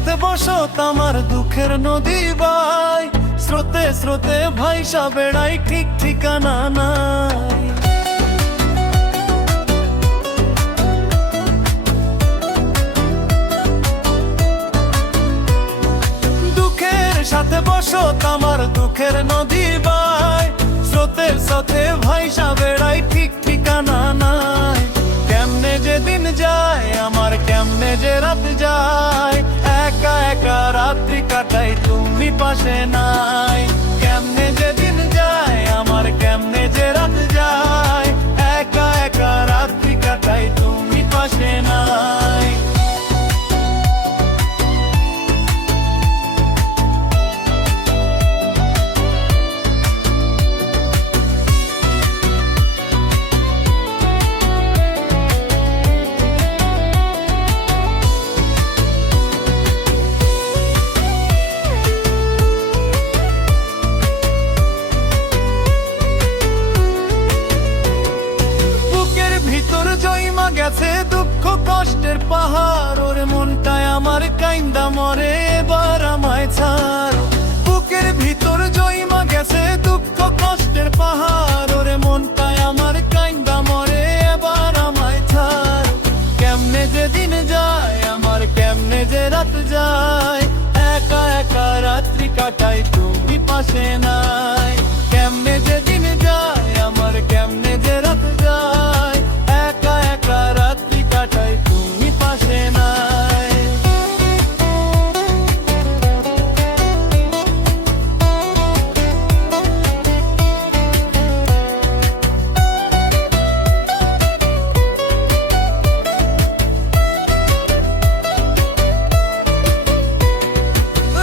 সাথে বসত আমার দুঃখের নদী বাই, স্রোতে স্রোতে ভাইসা বেড়াই ঠিক ঠিকানা নাই। দুঃখের সাথে বসত আমার দুঃখের নদী বাই, স্রোতের সাথে ভাইসা বেড়াই ঠিক ঠিকানা নাই। কেমনে যে দিন যায় আমার, কেমনে যে রাত যায়, একা একা রাত্রি কাটাই তুমি পাশে নাই। কেমনে যে দিন যায় আমার, কেমনে যে রাত যায়, একা একা রাত্রি কাটাই তুমি পাশে নাই। গেছে দুঃখ কষ্টের পাহাড়, ওরে মনটায় আমার কাইন্দা মরে, এবার আমায় ছাড়। বুকের ভিতর জয়মা গেছে দুঃখ কষ্টের পাহাড়, ওরে মনটায় আমার কাইন্দা মরে, এবার আমায় ছাড়। কেমনে যে দিন যায় আমার, কেমনে যে রাত যায়, একা একা রাত্রি কাটাই তুমি পাশে নাই। কেমনে যে দিন যায় আমার, কেমনে যে রাত যায়, একা একা রাত্রি কাটাই তুমি পাশে নাই।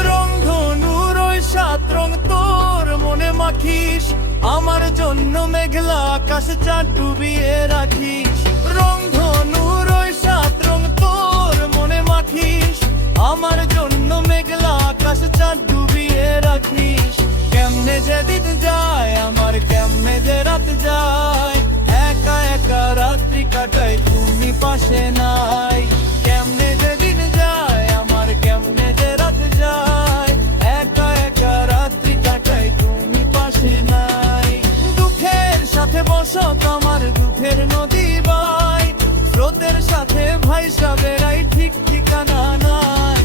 রংধনুর ওই 7 রং তোর মনে মাখিস, আমার জন্য মেঘলা আকাশ চাঁদ ডুবিয়ে রাখিস। রংধনুর ওই 7 রং তোর মনে মাখিস, আমার জন্য মেঘলা আকাশ চাঁদ ডুবিয়ে রাখিস। কেমনে যে দিন যায় আমার, কেমনে যে রাত যায়, একা একা রাত্রি কাটাই তুমি পাশে নাই। কেমনে যে দিন যায় আমার, কেমনে যে রাত যায়, একা একা রাত্রি কাটাই তুমি পাশে নাই। দুঃখের সাথে বসত আমার দুঃখের নদী বাই, স্রোতের সাথে ভাইসা বেড়াই ঠিক ঠিকানা নাই।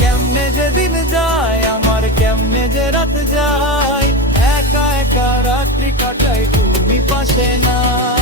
কেমনে যে দিন যায় আমার, কেমনে যে রাত যায়, একা একা রাত্রি কাটাই তুমি পাশে নাই।